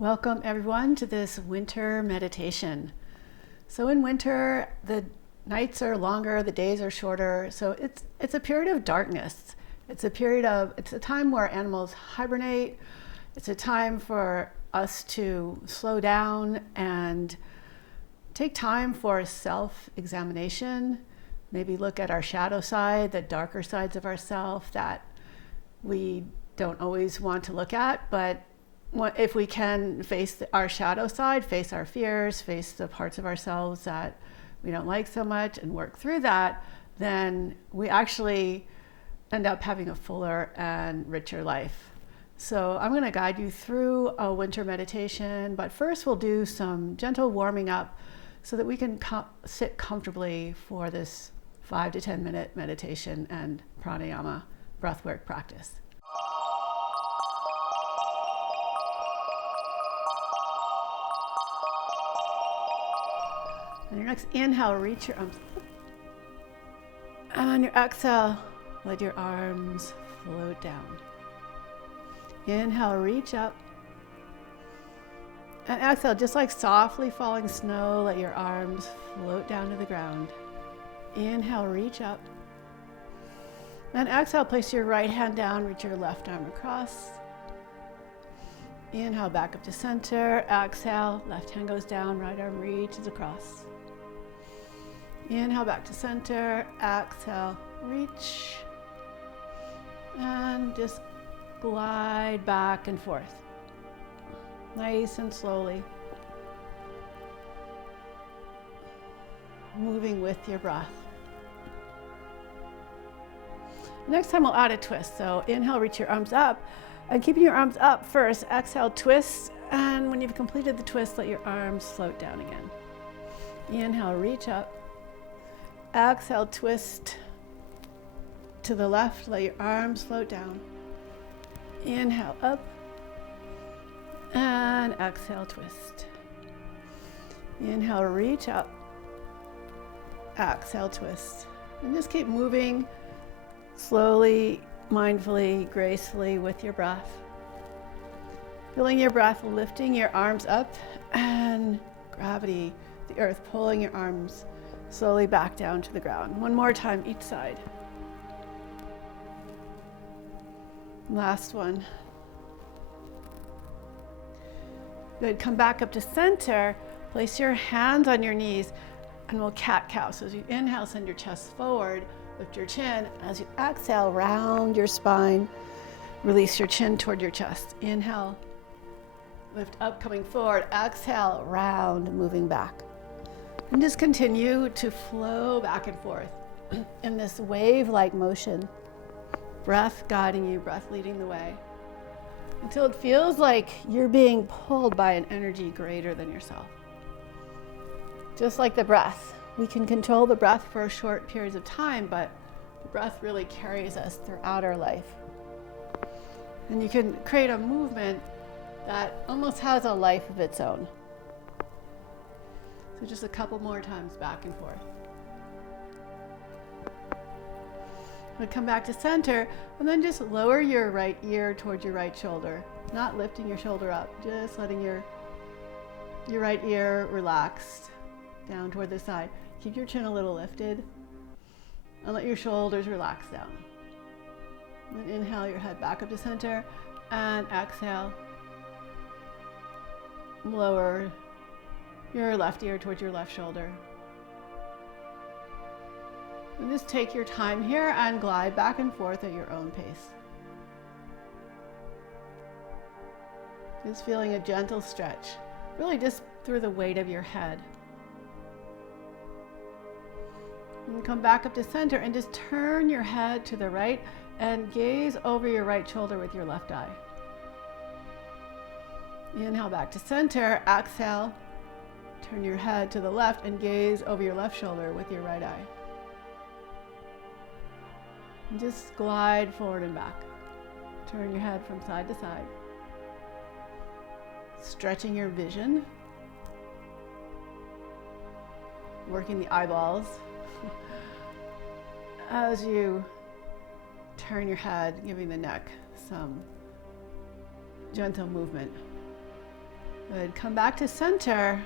Welcome everyone to this winter meditation. So in winter, the nights are longer, the days are shorter. So it's a period of darkness. It's a time where animals hibernate. It's a time for us to slow down and take time for self-examination. Maybe look at our shadow side, the darker sides of ourselves that we don't always want to look at, but if we can face our shadow side, face our fears, face the parts of ourselves that we don't like so much and work through that, then we actually end up having a fuller and richer life. So I'm going to guide you through a winter meditation, but first we'll do some gentle warming up so that we can sit comfortably for this 5 to 10 minute meditation and pranayama breathwork practice. On your next inhale, reach your arms up. And on your exhale, let your arms float down. Inhale, reach up. And exhale, just like softly falling snow, let your arms float down to the ground. Inhale, reach up. And exhale, place your right hand down, reach your left arm across. Inhale, back up to center. Exhale, left hand goes down, right arm reaches across. Inhale, back to center. Exhale, reach. And just glide back and forth. Nice and slowly. Moving with your breath. Next time we'll add a twist. So inhale, reach your arms up. And keeping your arms up first, exhale, twist. And when you've completed the twist, let your arms float down again. Inhale, reach up. Exhale, twist to the left, let your arms float down. Inhale, up. And exhale, twist. Inhale, reach up. Exhale, twist. And just keep moving slowly, mindfully, gracefully with your breath. Feeling your breath lifting your arms up and gravity, the earth pulling your arms slowly back down to the ground. One more time each side. Last one. Good, come back up to center. Place your hands on your knees and we'll CatCow. So as you inhale, send your chest forward, lift your chin. As you exhale, round your spine, release your chin toward your chest. Inhale, lift up, coming forward. Exhale, round, moving back. And just continue to flow back and forth in this wave-like motion. Breath guiding you, breath leading the way, until it feels like you're being pulled by an energy greater than yourself. Just like the breath, we can control the breath for short periods of time, but the breath really carries us throughout our life. And you can create a movement that almost has a life of its own. So just a couple more times back and forth. We'll come back to center and then just lower your right ear towards your right shoulder. Not lifting your shoulder up, just letting your right ear relaxed down toward the side. Keep your chin a little lifted and let your shoulders relax down. And then inhale your head back up to center and exhale. Lower your left ear towards your left shoulder. And just take your time here and glide back and forth at your own pace. Just feeling a gentle stretch, really just through the weight of your head. And come back up to center and just turn your head to the right and gaze over your right shoulder with your left eye. Inhale back to center, exhale. Turn your head to the left and gaze over your left shoulder with your right eye. And just glide forward and back. Turn your head from side to side. Stretching your vision. Working the eyeballs. As you turn your head, giving the neck some gentle movement. Good. Come back to center.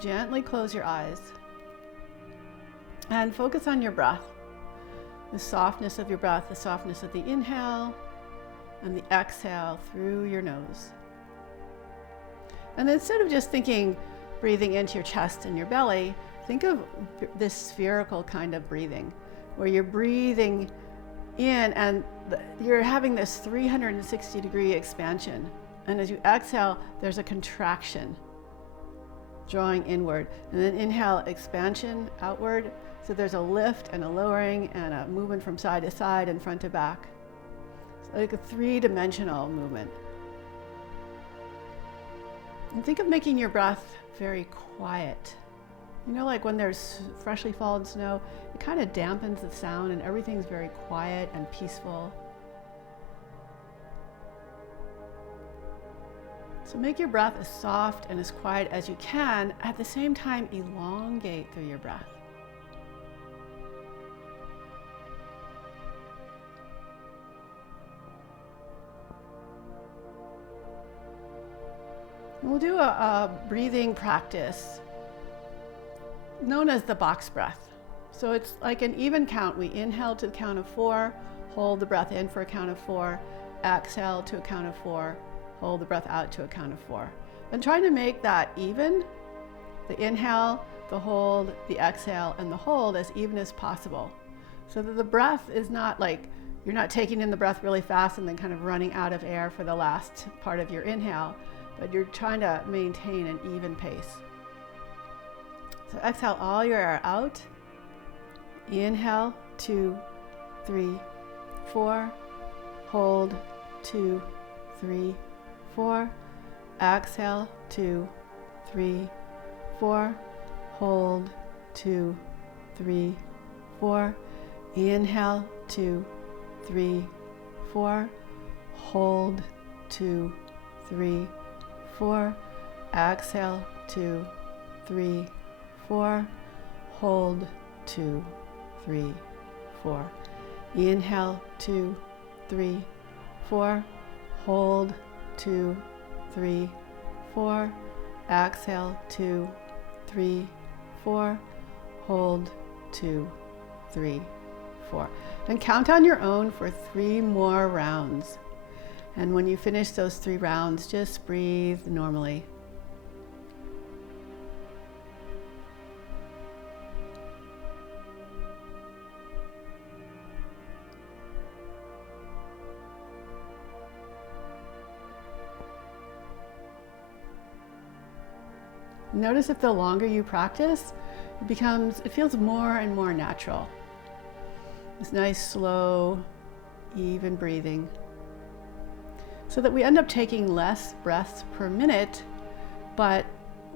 Gently close your eyes. And focus on your breath. The softness of your breath, the softness of the inhale and the exhale through your nose. And instead of just breathing into your chest and your belly, think of this spherical kind of breathing, where you're breathing in and you're having this 360-degree expansion. And as you exhale, there's a contraction, drawing inward. And then inhale, expansion outward. So there's a lift and a lowering and a movement from side to side and front to back. It's like a three-dimensional movement. And think of making your breath very quiet. You know, like when there's freshly fallen snow, it kind of dampens the sound and everything's very quiet and peaceful. So make your breath as soft and as quiet as you can. At the same time, elongate through your breath. We'll do a breathing practice known as the box breath. So it's like an even count. We inhale to the count of 4, hold the breath in for a count of 4, exhale to a count of 4, hold the breath out to a count of 4. And trying to make that even, the inhale, the hold, the exhale, and the hold as even as possible. So that the breath is not like, you're not taking in the breath really fast and then kind of running out of air for the last part of your inhale, but you're trying to maintain an even pace. So exhale all your air out. Inhale, 2, 3, 4. Hold, 2, 3, 4. Exhale, 2, 3, 4. Hold, 2, 3, 4. Inhale, 2, 3, 4. Hold, 2, 3, 4. Exhale, 2, 3, 4. Hold, 2, 3, 4. Inhale, 2, 3, 4. Hold, 2, 3, 4. Exhale, 2, 3, 4. Hold, 2, 3, 4. And count on your own for 3 more rounds. And when you finish those 3 rounds, just breathe normally. Notice if the longer you practice, it feels more and more natural. This nice, slow, even breathing. So that we end up taking less breaths per minute, but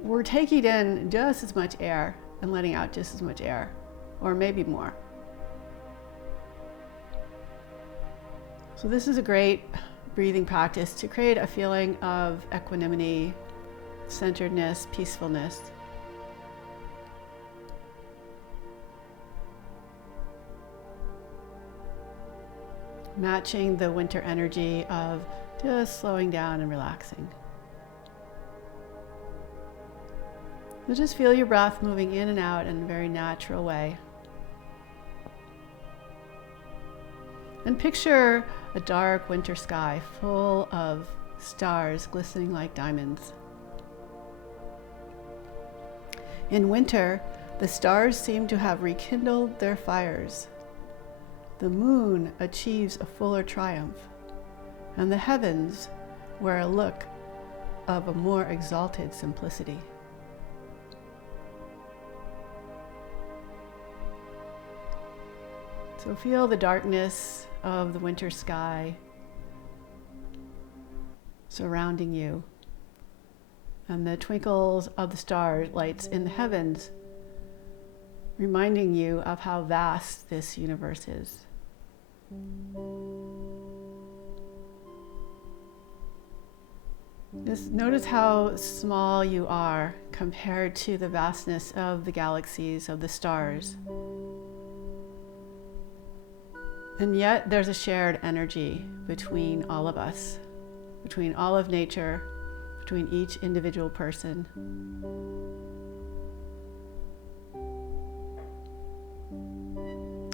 we're taking in just as much air and letting out just as much air, or maybe more. So this is a great breathing practice to create a feeling of equanimity, centeredness, peacefulness. Matching the winter energy of just slowing down and relaxing. So just feel your breath moving in and out in a very natural way. And picture a dark winter sky full of stars glistening like diamonds. In winter, the stars seem to have rekindled their fires. The moon achieves a fuller triumph, and the heavens wear a look of a more exalted simplicity. So feel the darkness of the winter sky surrounding you, and the twinkles of the starlights in the heavens reminding you of how vast this universe is. Just notice how small you are compared to the vastness of the galaxies, of the stars. And yet there's a shared energy between all of us, between all of nature, between each individual person.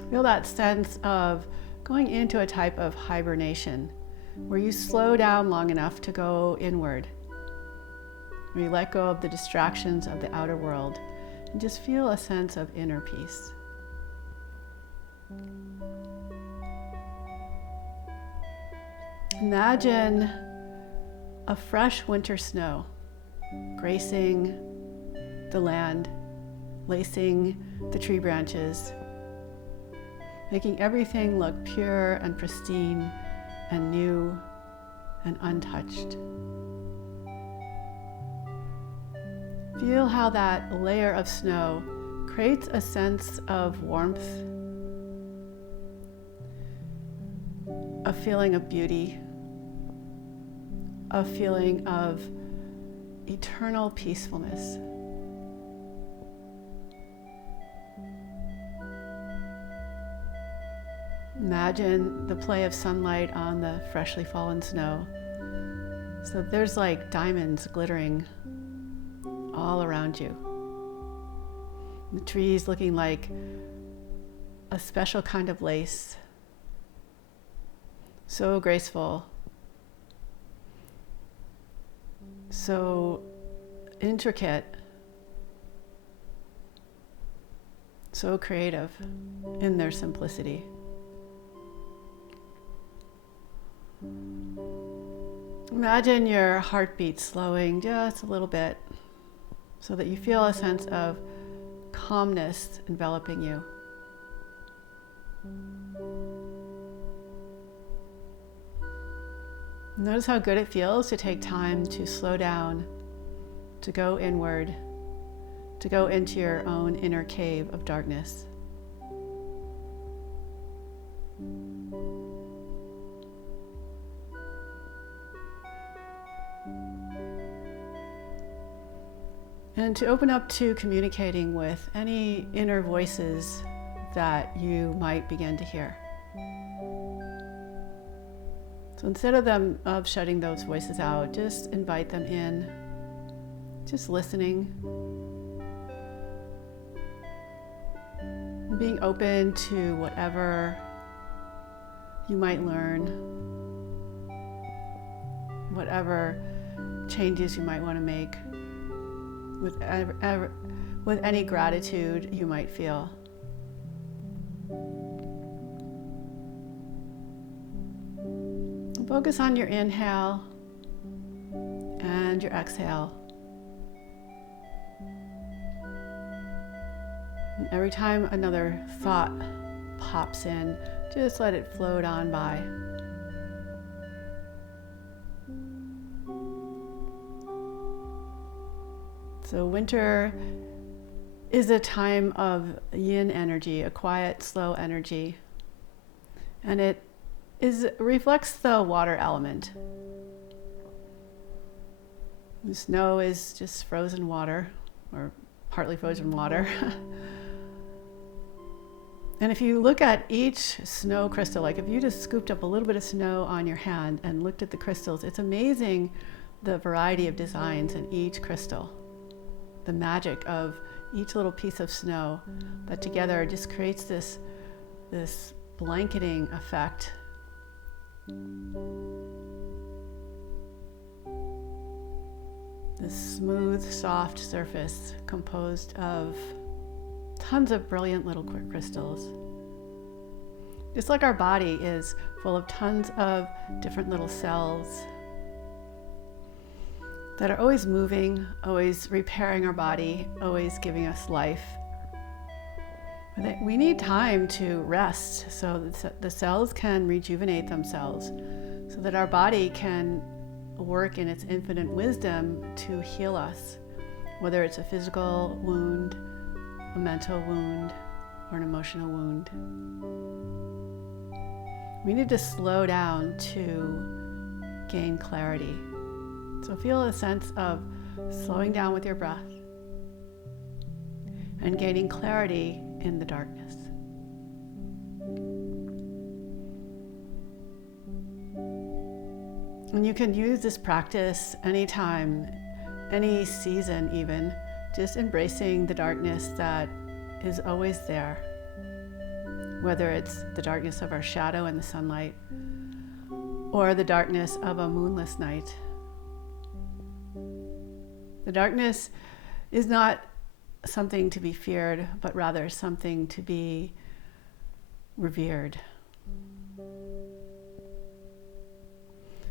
Feel that sense of going into a type of hibernation where you slow down long enough to go inward, where you let go of the distractions of the outer world and just feel a sense of inner peace. Imagine a fresh winter snow gracing the land, lacing the tree branches, making everything look pure and pristine and new and untouched. Feel how that layer of snow creates a sense of warmth, a feeling of beauty, a feeling of eternal peacefulness. Imagine the play of sunlight on the freshly fallen snow. So there's like diamonds glittering all around you. The trees looking like a special kind of lace. So graceful. So intricate. So creative in their simplicity. Imagine your heartbeat slowing just a little bit so that you feel a sense of calmness enveloping you. Notice how good it feels to take time to slow down, to go inward, to go into your own inner cave of darkness. And to open up to communicating with any inner voices that you might begin to hear. So instead of shutting those voices out, just invite them in, just listening, being open to whatever you might learn, whatever changes you might want to make, with any gratitude you might feel. Focus on your inhale and your exhale. And every time another thought pops in, just let it float on by. So winter is a time of yin energy, a quiet, slow energy. And it reflects the water element. The snow is just frozen water, or partly frozen water. And if you look at each snow crystal, like if you just scooped up a little bit of snow on your hand and looked at the crystals, it's amazing the variety of designs in each crystal. The magic of each little piece of snow that together just creates this blanketing effect. This smooth, soft surface composed of tons of brilliant little crystals. Just like our body is full of tons of different little cells that are always moving, always repairing our body, always giving us life. But we need time to rest so that the cells can rejuvenate themselves, so that our body can work in its infinite wisdom to heal us, whether it's a physical wound, a mental wound, or an emotional wound. We need to slow down to gain clarity. So feel a sense of slowing down with your breath and gaining clarity in the darkness. And you can use this practice anytime, any season even, just embracing the darkness that is always there, whether it's the darkness of our shadow in the sunlight or the darkness of a moonless night. The darkness is not something to be feared, but rather something to be revered.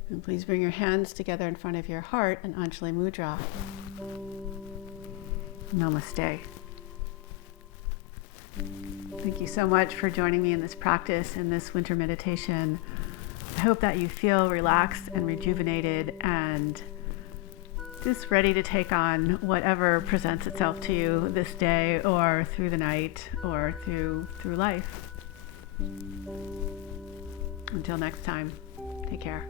And please bring your hands together in front of your heart in Anjali Mudra. Namaste. Thank you so much for joining me in this practice, in this winter meditation. I hope that you feel relaxed and rejuvenated and just ready to take on whatever presents itself to you this day or through the night or through life. Until next time, take care.